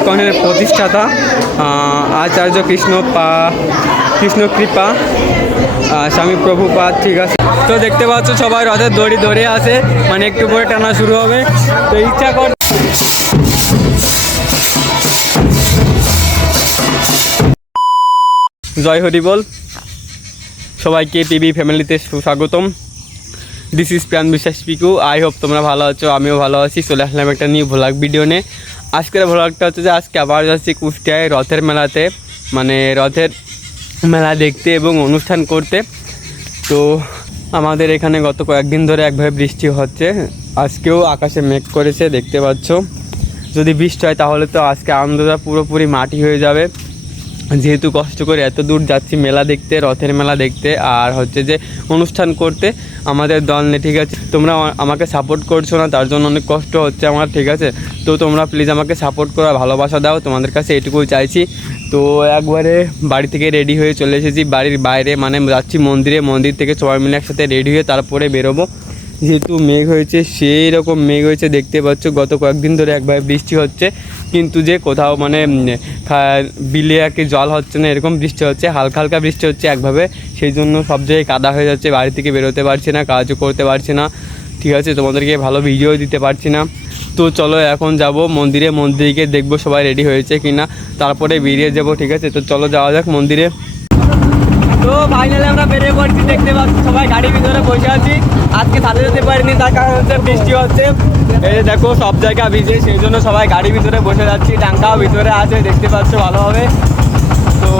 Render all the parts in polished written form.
ইসকনের প্রতিষ্ঠাতা আচার্য কৃষ্ণ কৃপা স্বামী প্রভুপাদ। ঠিক আছে, তো দেখতে পাচ্ছ সবাই রথের দড়ি ধরে আছে, মানে একটু পরে টানা শুরু হবে। তো ইচ্ছা কর জয় হরি বল। সবাইকে পিবি ফ্যামিলিতে সুস্বাগতম। দিস ইজ প্রাণ বিশ্বাস পিকু। আই হোপ তোমরা ভালো আছো, আমিও ভালো আছি। চলে আসলাম একটা নিউ ভ্লগ ভিডিও নিয়ে। আজকের ভ্লগটা হচ্ছে যে আজকে আবার যাচ্ছি কুষ্টিয়ায় রথের মেলাতে, মানে রথের মেলা দেখতে এবং অনুষ্ঠান করতে। তো আমাদের এখানে গত কয়েকদিন ধরে একভাবে বৃষ্টি হচ্ছে, আজকেও আকাশে মেঘ করেছে দেখতে পাচ্ছ। যদি বৃষ্টি হয় তাহলে তো আজকে আনন্দটা পুরোপুরি মাটি হয়ে যাবে, যেহেতু কষ্ট করে এত দূর যাচ্ছি মেলা দেখতে, রথের মেলা দেখতে আর হচ্ছে যে অনুষ্ঠান করতে আমাদের দল নেই। ঠিক আছে, তোমরা আমাকে সাপোর্ট করছো না, তার জন্য অনেক কষ্ট হচ্ছে আমার। ঠিক আছে, তো তোমরা প্লিজ আমাকে সাপোর্ট করা, ভালোবাসা দাও, তোমাদের কাছে এটুকুই চাইছি। তো একবারে বাড়ি থেকে রেডি হয়ে চলে এসেছি বাড়ির বাইরে, মানে যাচ্ছি মন্দিরে। মন্দির থেকে সবাই মিলে একসাথে রেডি হয়ে তারপরে বেরোবো, যেহেতু মেঘ হয়েছে, সেই রকম মেঘ হয়েছে দেখতে পাচ্ছ। গত কয়েকদিন ধরে একভাবে বৃষ্টি হচ্ছে, কিন্তু যে কোথাও মানে বিলে আর কি জল হচ্ছে না, এরকম বৃষ্টি হচ্ছে, হালকা হালকা বৃষ্টি হচ্ছে একভাবে। সেই জন্য সব জায়গায় কাদা হয়ে যাচ্ছে, বাড়ি থেকে বেরোতে পারছি না, কাজও করতে পারছি না। ঠিক আছে, তোমাদেরকে ভালো ভিডিও দিতে পারছি না। তো চলো এখন যাব মন্দিরে, মন্দিরকে দেখবো সবাই রেডি হয়েছে কি না, তারপরে বেরিয়ে যাব। ঠিক আছে, তো চলো যাওয়া যাক মন্দিরে। তো ফাইনালি আমরা বেরিয়ে পড়ছি, দেখতে পাচ্ছি সবাই গাড়ির ভিতরে বসে আছি। আজকে সাথে যেতে পারিনি, তার কারণ হচ্ছে বৃষ্টি হচ্ছে। এই যে দেখো সব জায়গা ভিজে, সেই জন্য সবাই গাড়ির ভিতরে বসে যাচ্ছি। টাঙ্কাও ভিতরে আছে দেখতে পাচ্ছ ভালোভাবে। তো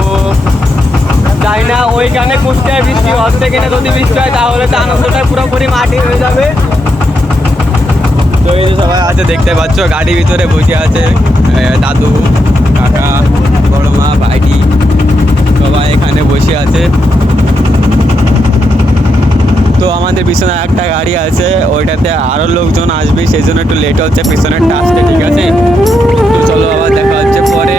যাই না ওইখানে কুষ্টিয়ায় বৃষ্টি হচ্ছে কিনা, যদি বৃষ্টি হয় তাহলে তো আনন্দটা পুরোপুরি মাটি হয়ে যাবে। তো এই যে সবাই আছে দেখতে পাচ্ছ, গাড়ির ভিতরে বসে আছে দাদু, কাকা, বড় মা, ভাইটি, সবাই এখানে বসে আছে। তো আমাদের পিছনে একটা গাড়ি আছে, ওইটাতে আরও লোকজন আসবে, সেই জন্য একটু লেট হচ্ছে পিছনেরটা আসতে। ঠিক আছে, তো চলো আবার দেখা হচ্ছে পরে।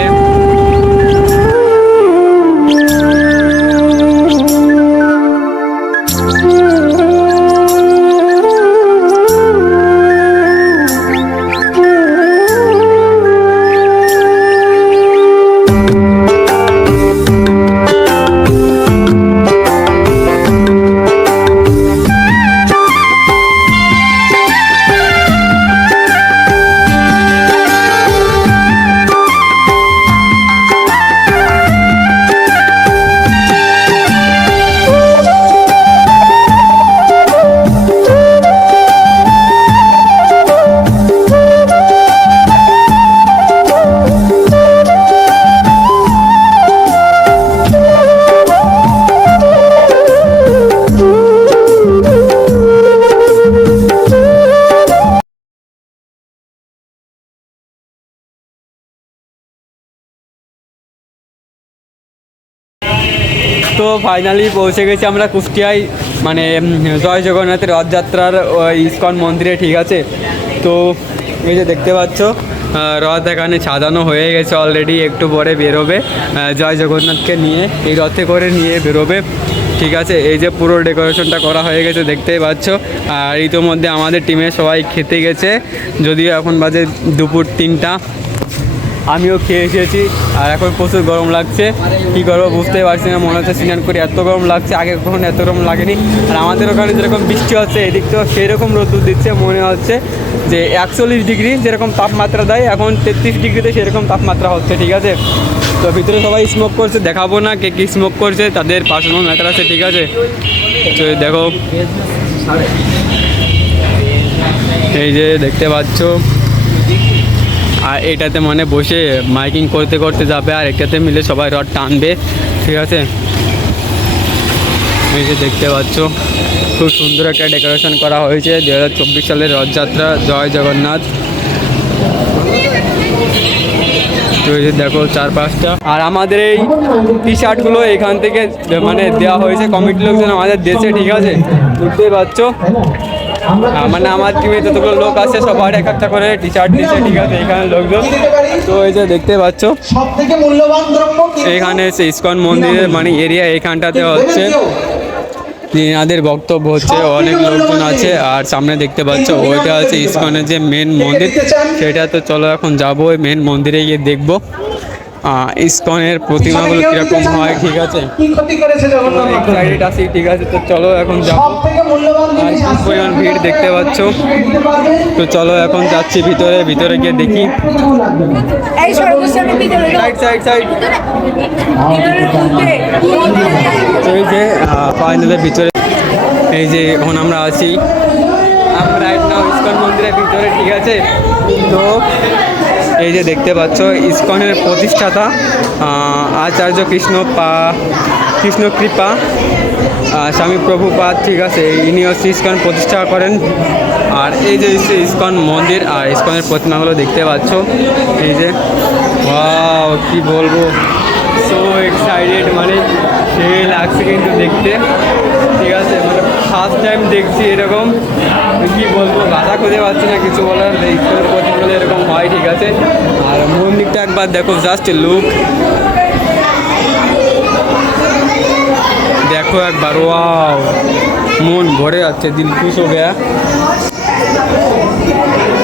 তো ফাইনালি পৌঁছে গেছি আমরা কুষ্টিয়ায়, মানে জয় জগন্নাথের রথযাত্রার ইসকন মন্দিরে। ঠিক আছে, তো এই যে দেখতে পাচ্ছ রথ এখানে সাজানো হয়ে গেছে অলরেডি, একটু পরে বেরোবে জয় জগন্নাথকে নিয়ে, এই রথে করে নিয়ে বেরোবে। ঠিক আছে, এই যে পুরো ডেকোরেশনটা করা হয়ে গেছে দেখতেই পাচ্ছ। আর ইতোমধ্যে আমাদের টিমের সবাই খেতে গেছে, যদিও এখন বাজে দুপুর 3টা, আমিও খেয়ে এসেছি। আর এখন প্রচুর গরম লাগছে, কী করবো বুঝতেই পারছি না, মনে হচ্ছে স্নান করি, এত গরম লাগছে, আগে কখনো এত গরম লাগেনি। আর আমাদের ওখানে যেরকম বৃষ্টি হচ্ছে, এদিক তো সেই রকম রোদ্দুর দিচ্ছে, মনে হচ্ছে যে 41 ডিগ্রি যেরকম তাপমাত্রা দেয়, এখন 33 ডিগ্রিতে সেরকম তাপমাত্রা হচ্ছে। ঠিক আছে, তো ভিতরে সবাই স্মোক করছে, দেখাবো না কে কী স্মোক করছে, তাদের পার্সোনাল ম্যাটার আছে। ঠিক আছে, তো দেখো এই যে দেখতে পাচ্ছ, আর এটাতে মানে বসে মাইকিং করতে করতে যাবে, আর এটাতে মিলে সবাই রথ টানবে। ঠিক আছে, এই যে দেখতে পাচ্ছ খুব সুন্দর একটা ডেকোরেশন করা হয়েছে 2024 সালের রথযাত্রা জয় জগন্নাথ। তো এই যে দেখো 4-5টা, আর আমাদের এই টি শার্টগুলো এখান থেকে মানে দেওয়া হয়েছে, কমিটির লোকজন আমাদের দিয়েছে। ঠিক আছে, বুঝতেই পারছো, মানে আমার টিমে যতগুলো লোক আছে সবার এক একটা করে টি শার্ট দিচ্ছে। ঠিক আছে, এখানে লোকজন, তো এই যে দেখতে পাচ্ছ এখানে ইসকন মন্দিরের মানে এরিয়া, এইখানটাতে হচ্ছে যে এনাদের বক্তব্য হচ্ছে, অনেক লোকজন আছে। আর সামনে দেখতে পাচ্ছ ওইটা হচ্ছে ইসকনের যে মেন মন্দির, সেটা তো চলো এখন যাবো ওই মেন মন্দিরে গিয়ে দেখবো ইসকনের প্রতিমাগুলো কিরকম হয়। ঠিক আছে, এক্সাইটেড আছি। ঠিক আছে, তো চলো এখন যাবো। আর কি পরিমাণ ভিড় দেখতে পাচ্ছ, তো চলো এখন যাচ্ছি ভিতরে। ভিতরে গিয়ে দেখি। এই যে ফাইনালের ভিতরে, এই যে এখন আমরা আছি রাইট নাও ইসকন মন্দিরের ভিতরে। ঠিক আছে, তো এই যে দেখতে পাচ্ছ ইসকনের প্রতিষ্ঠাতা আচার্য কৃষ্ণ কৃপা স্বামী প্রভুপাদ। ঠিক আছে, ইনি হচ্ছে ইসকন প্রতিষ্ঠা করেন। আর এই যে ইসকন মন্দির আর ইসকনের প্রতিমাগুলো দেখতে পাচ্ছ। এই যে ওয়াও, কি বলবো, সো এক্সাইটেড, মানে সে লাগছে কিন্তু দেখতে। ঠিক আছে, মানে ফার্স্ট টাইম দেখছি এরকম, কি বলবো, ভাষা খুঁজে পাচ্ছি না কিছু বলার। ইসকনের প্রতিমাগুলো এরকম হয়। ঠিক আছে, আর মন্দিরটা একবার দেখো, জাস্ট লুক দেখো একবার, ওয়াও, মন ভরে যাচ্ছে, দিল খুশ হয়ে গেয়া।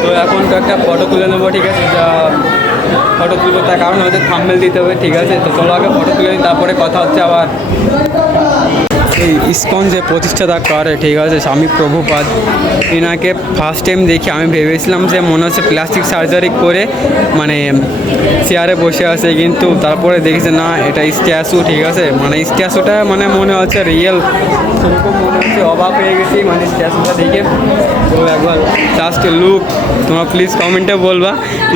তো এখন তো একটা ফটো তুলে নেবো। ঠিক আছে, যা ফটো তুলবো তার কারণ হচ্ছে থাম্বনেল দিতে হবে। ঠিক আছে, তো চলো আগে ফটো তুলে নিই, তারপরে কথা হচ্ছে আবার। এই ইসকন যে প্রতিষ্ঠাতা করে, ঠিক আছে, স্বামী প্রভুপাদ, এনাকে ফার্স্ট টাইম দেখি আমি ভেবেছিলাম যে মনে হচ্ছে প্লাস্টিক সার্জারি করে মানে চেয়ারে বসে আছে, কিন্তু তারপরে দেখেছে না, এটা স্ট্যাচু। ঠিক আছে, মানে স্ট্যাচুটা মানে মনে হচ্ছে রিয়েল, সেরকম মনে হচ্ছে। অবাক হয়ে গেছি মানে স্ট্যাচুটা দেখে। তো একবার জাস্ট লুক, তোমরা প্লিজ কমেন্টে বলবা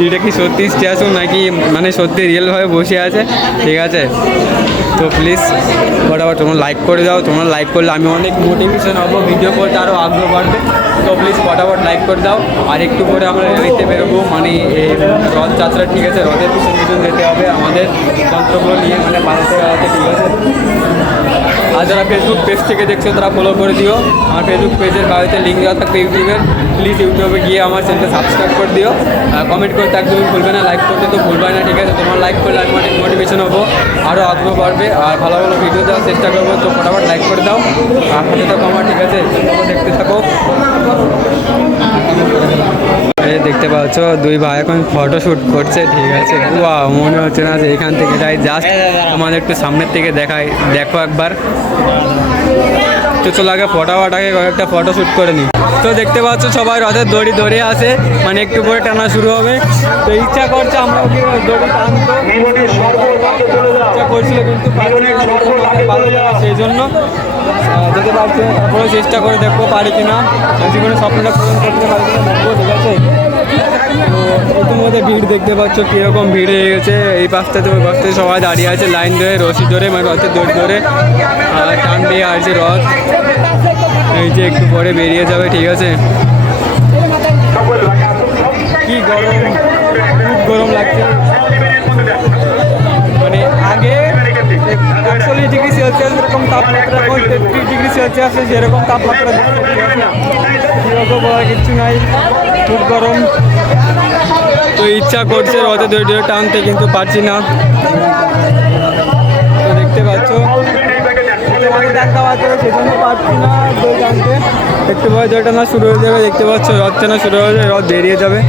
এটা কি সত্যি স্ট্যাচু নাকি মানে সত্যি রিয়েলভাবে বসে আছে। ঠিক আছে, তো প্লিজ ফটাফট তোমরা লাইক করে দাও। তোমরা লাইক করলে আমি অনেক মোটিভেশন হবো, ভিডিও করতে আরও আগ্রহ বাড়বে। তো প্লিজ ফটাফট লাইক করে দাও। আর একটু করে আমরা রেলিতে বেরোবো, মানে এই রথযাত্রা। ঠিক আছে, রথের পিছন পিছন যেতে হবে আমাদের, যন্ত্রগুলো নিয়ে মানে বাড়িতে বেড়াতে। ঠিক আছে, আর যারা ফেসবুক পেজ থেকে দেখছো তারা ফলো করে দিও। আমার ফেসবুক পেজের বাড়িতে লিঙ্ক দেওয়া থাকবে ইউটিউবের, প্লিজ ইউটিউবে গিয়ে আমার চ্যানেলটা সাবস্ক্রাইব করে দিও। কমেন্ট করতে একদমই ভুলবে না, লাইক করতে তো ভুলবে না। ঠিক আছে, তোমার লাইক করলে আমি অনেক মোটিভেশন হবো, আরও আগ্রহ বাড়বে, আর ভালো ভালো ভিডিও দেওয়ার চেষ্টা করবো। তো ফটাফট লাইক করে দাও, আর হাতে থাকো আমার। ঠিক আছে, দেখতে থাকো। দেখতে পাচ্ছ দুই ভাই এখন ফটোশ্যুট করছে। ঠিক আছে, ওয়াও, মনে হচ্ছে না যে এখান থেকে যাই, জাস্ট আমাদের একটু সামনের থেকে দেখাই, দেখো একবার। তো চলো আগে ফটাফট কয়েকটা ফটোশ্যুট করে নিই। তো দেখতে পাচ্ছ সবাই রথের দড়ি ধরে আছে, মানে একটু পরে টানা শুরু হবে। তো ইচ্ছা করছে আমরা ওকে দড়ি টানতো, ইচ্ছা করছিল কিন্তু সেই জন্য যেতে পারছি না। তারপরে চেষ্টা করে দেখবো পারি কিনা, জীবনে স্বপ্নটা পূরণ করতে পারি কিনা দেখবো। ঠিক আছে, তো ইতিমধ্যে ভিড় দেখতে পাচ্ছ কীরকম ভিড় হয়ে গেছে। এই পাশটাতে ওই পাশটাতে সবাই দাঁড়িয়ে আছে লাইন ধরে, রশি ধরে, মানে রথের দড়ি ধরে টানবে। আর যে রথ এই যে একটু পরে বেরিয়ে যাবে। ঠিক আছে, কি গরম, খুব গরম লাগছে। মানে আগে 41 ডিগ্রি সেলসিয়াস এরকম তাপমাত্রা, এখন 33 ডিগ্রি সেলসিয়াস সেরকম তাপমাত্রা সেরকম বলার কিচ্ছু নাই, খুব গরম। তো ইচ্ছা করছে রথে দড়ি ধরে টানতে, কিন্তু পারছি না। তো দেখতে পাচ্ছ দেখা পাচ্ছ, সেজন্য পারছি না দড়ি টানতে। একটু পরে দড়ি টানা শুরু হয়ে যাবে, দেখতে পাচ্ছ রথ টানা শুরু হয়ে যাবে, রথ বেরিয়ে যাবে।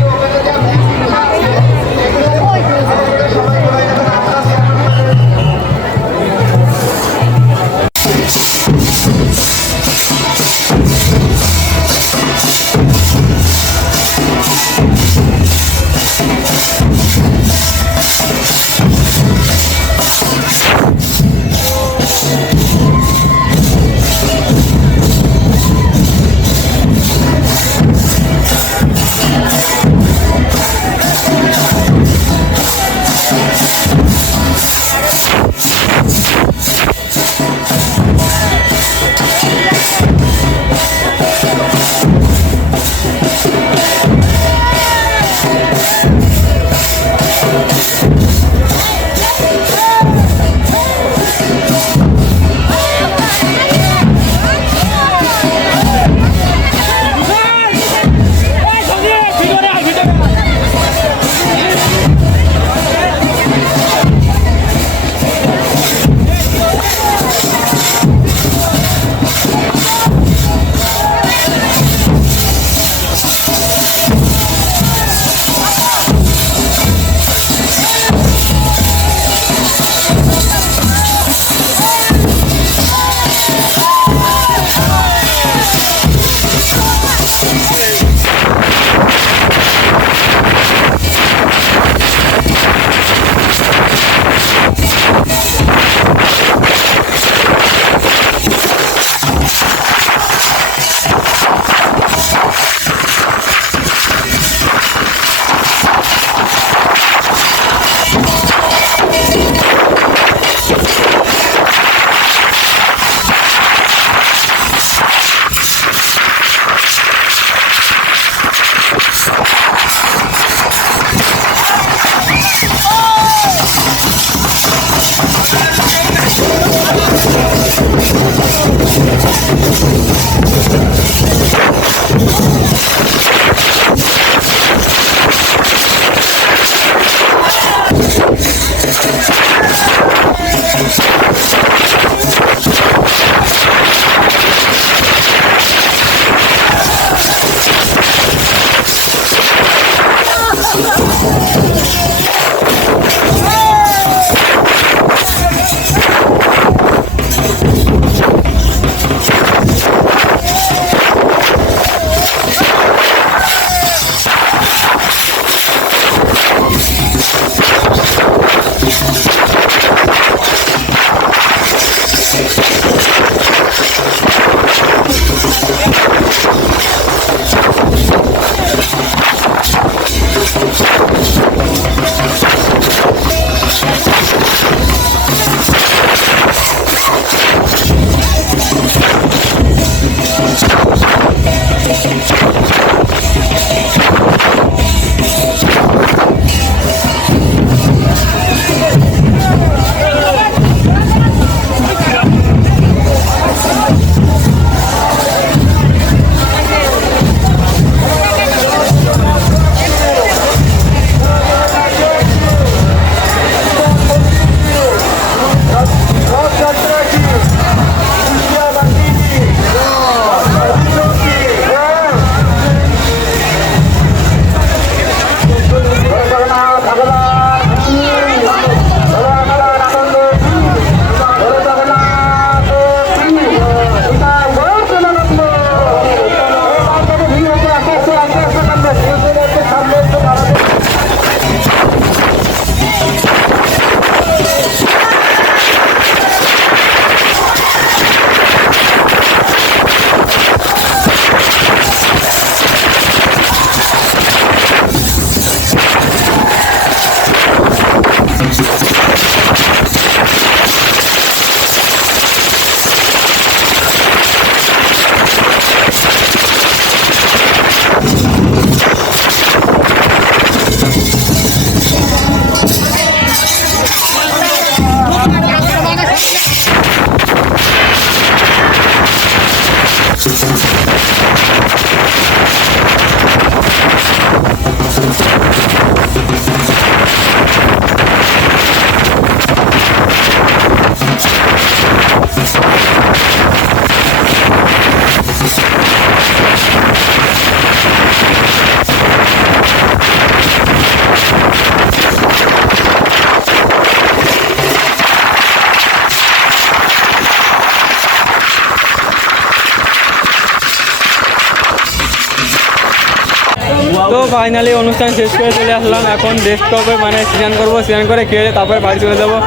তো ফাইনালি অনুষ্ঠান শেষ করে চলে আসলাম। এখন ডেস্কটপে মানে স্নান করবো, স্নান করে খেয়ে তারপরে বাড়ি চলে যাবো।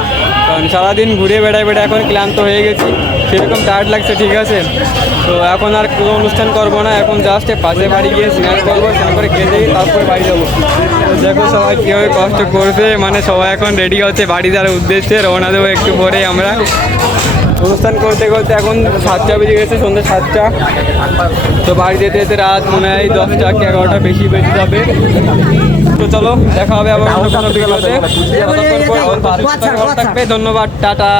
কারণ সারাদিন ঘুরে বেড়ায় এখন ক্লান্ত হয়ে গেছি, সেরকম টায়ার্ড লাগছে, ঠিক আছে। তো এখন আর কোনো অনুষ্ঠান করবো না, এখন জাস্ট পাশে বাড়ি গিয়ে স্নান করবো, স্নান করে খেয়ে দিয়ে তারপরে বাড়ি যাবো। দেখো সবাই কীভাবে কষ্ট করছে, মানে সবাই এখন রেডি হচ্ছে বাড়ি যাওয়ার উদ্দেশ্যে, রওনা দেবো একটু পরে আমরা। অনুষ্ঠান করতে করতে এখন 7টা বেজে গেছে, সন্ধ্যে 7টা। তো বাড়ি যেতে যেতে রাত মনে হয় 10টা কি 11টা বেশি বেজে যাবে। তো চলো দেখা হবে আবার অন্য কোনো ভিডিওতে। ততক্ষণ পর ভালো থাকবে, ধন্যবাদ, টাটা।